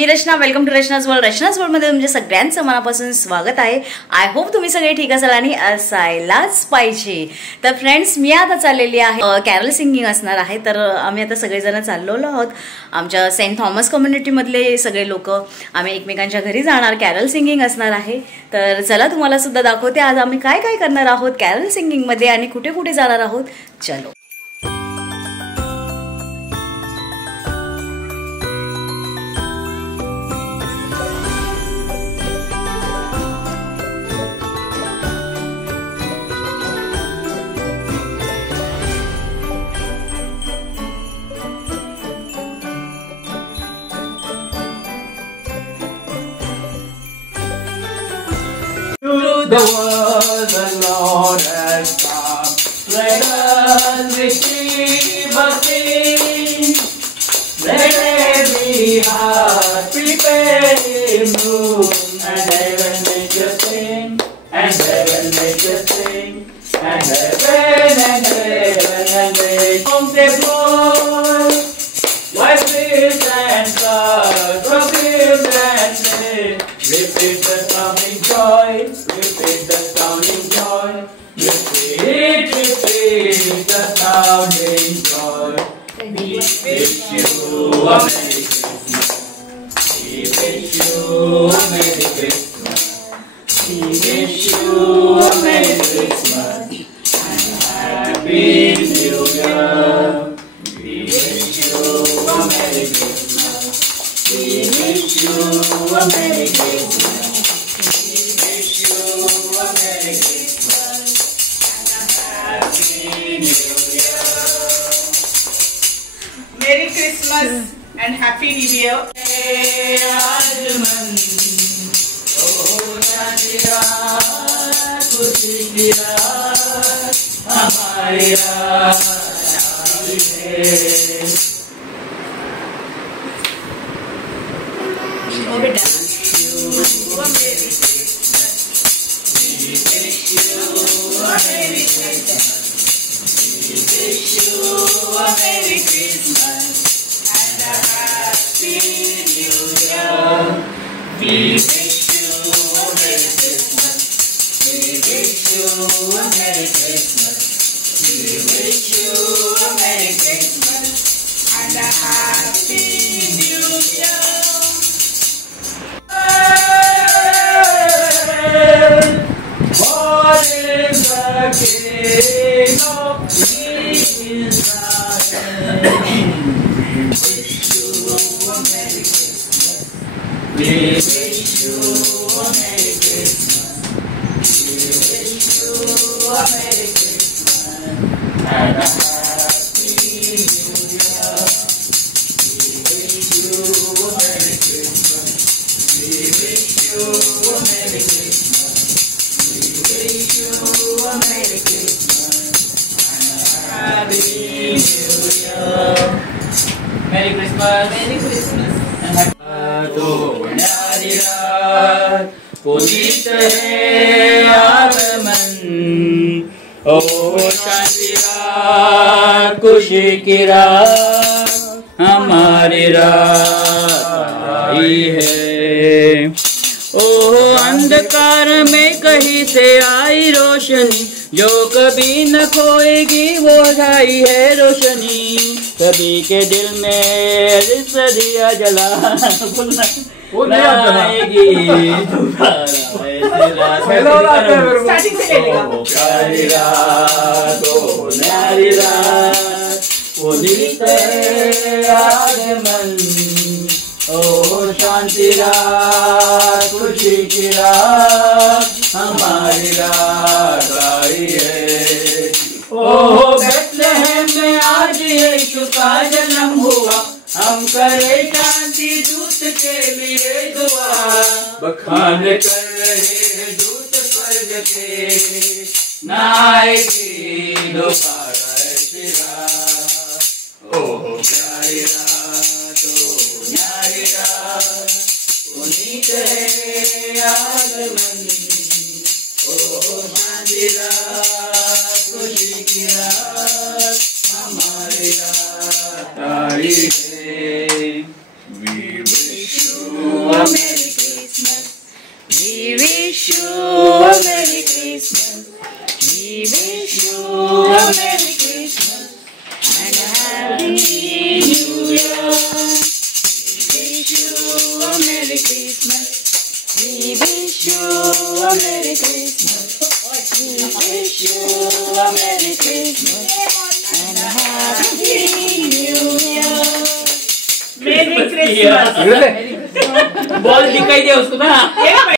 Me Rachana. Welcome to Rachana's world. Rachana's world मध्ये तुमच्या सगळ्यांचं मनापासून स्वागत आहे. आय होप तुम्ही सगळे ठीक असाल आणि असायलाच पाहिजे. तर फ्रेंड्स, मी आता चाललेली आहे, कॅरल सिंगिंग असणार आहे. तर आम्ही आता सगळेजण चाललो आहोत. आमच्या सेंट थॉमस कम्युनिटी मधले सगळे लोक आम्ही एकमेकांच्या घरी जाणार. कॅरल सिंगिंग असणार आहे. तर चला तुम्हाला सुद्धा दाखवते आज आम्ही काय काय करणार आहोत कॅरल सिंगिंग मध्ये आणि कुठे कुठे जाणार आहोत. चलो. The world the Lord has come. Let us receive a King. Let every heart prepare Him room, and heaven make us sing, and heaven make us sing, and heaven and heaven and make songs they blow. White fields and floods, rock fields and slain, repeat the sounding joy, repeat the sounding joy, repeat the sounding joy. We wish you a Merry Christmas. We wish you a Merry Christmas. We wish you a Merry Christmas and Happy New Year. We wish you a Merry Christmas. We wish you a Merry Christmas. We wish you a Merry Christmas and a Happy New Year. Merry Christmas and Happy New Year. आजमन ओ शांति रात खुशी की रात हमारी रात आई है. Oh, बेटा. We wish you a Merry Christmas. We wish you a Merry Christmas. We wish you a Merry Christmas and a Happy New Year. What is the King of Israel? We wish you a Merry Christmas. We wish you a Merry Christmas and a Happy New Year. We wish you a Merry Christmas. We wish you a Merry Christmas. We wish you a Merry Christmas and a Happy New Year. Merry Christmas. Merry Christmas. And Happy तो न्यारी रात पुनीत है आगमन, ओ शांति रात खुशी की रात हमारी रात आई है. ओ अंधकार में कहीं से आई रोशनी, जो कभी न खोएगी वो ढाई है रोशनी. सभी के दिल में दिया जला आएगी दोबारा. स्टार्टिंग से ले लेगा. प्यारी रात ओ न्यारी रात पुनीत है आगमन, ओ शांति रात खुशी की रात हमारी रात आई है. ओ बेथलेहम में आज यीशु का जन्म हुआ, हम करें शांति दूत के लिए दुआ. बखान कर रहे हैं दूत स्वर्ग के, न आएगी दोबारा ऐसी रात. ओ प्यारी रात ओ न्यारी रात पुनीत है आगमन, ओ शांति रात खुशी की रात हमारी रात आई है. We wish you you a Merry Christmas. We wish you a Merry Christmas and a Happy New Year. We wish you a Merry Christmas. We wish you a Merry Christmas. We wish you a Merry Christmas and a Happy New Year. Merry Christmas. Ball दिखाई दे उसको ना.